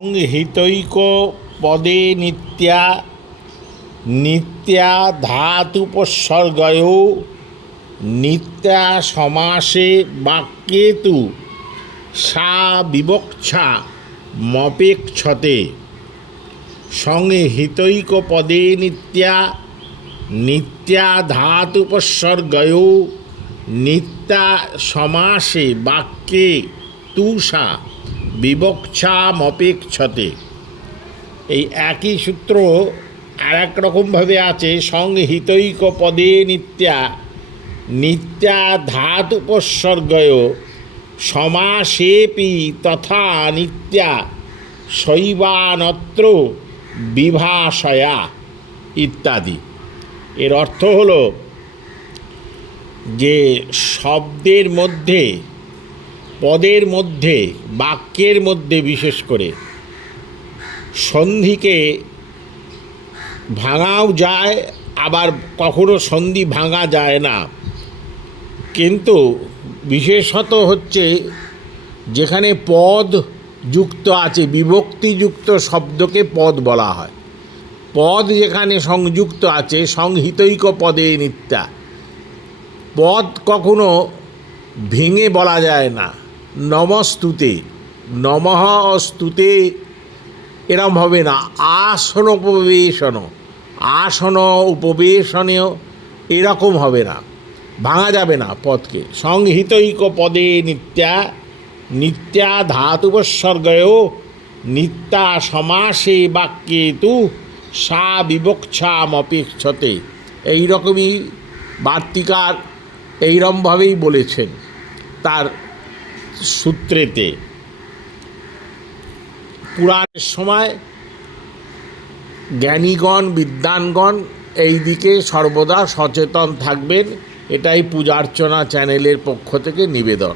হিতৈক পদে নিত্যা নিত্যা ধাতুপসর্গয়ো নিত্যা সমাসে বাক্যে তু সা বিবক্ষা মপেক্ষতে। সংহিতৈক পদে নিত্যা নিত্যা ধাতুপসর্গয়ো নিত্যা সমাসে বাক্যে তু সা বিবক্ষামপেক্ষতে। এই একই সূত্র আর এক রকমভাবে আছে। সংহিতৈক পদে নিত্যা নিত্যা ধাতুপসর্গয় সমাসেপি তথা নিত্যা শৈবানত্র বিভাষয়া ইত্যাদি। এর অর্থ হল যে শব্দের মধ্যে, পদের মধ্যে, বাক্যের মধ্যে বিশেষ করে সন্ধিকে ভাঙাও যায়, আবার কখনো সন্ধি ভাঙা যায় না। কিন্তু বিশেষত হচ্ছে যেখানে পদ যুক্ত আছে, বিভক্তিযুক্ত শব্দকে পদ বলা হয়। পদ যেখানে সংযুক্ত আছে, সংহিতৈক পদে নিত্যা, পদ কখনো ভেঙে বলা যায় না। নমস্তুতে, নমঃ স্তুতে এরম হবে না। আসন উপবেশন, আসন উপবেশনীয় এরকম হবে না, ভাঙা যাবে না পদকে। সংহিতৈক পদে নিত্যা নিত্যা ধাতুপসর্গয় নিত্যা সমাসে বাক্যে তু সা বিবক্ষামপেক্ষতে। এইরকমই বার্তিকার এইরকমভাবেই বলেছেন তার সূত্রেতে। পুরাণের সময় জ্ঞানীগণ, বিদ্বানগণ এই দিকে সর্বদা সচেতন থাকবেন, এটাই পূজার্চনা চ্যানেলের পক্ষ থেকে নিবেদন।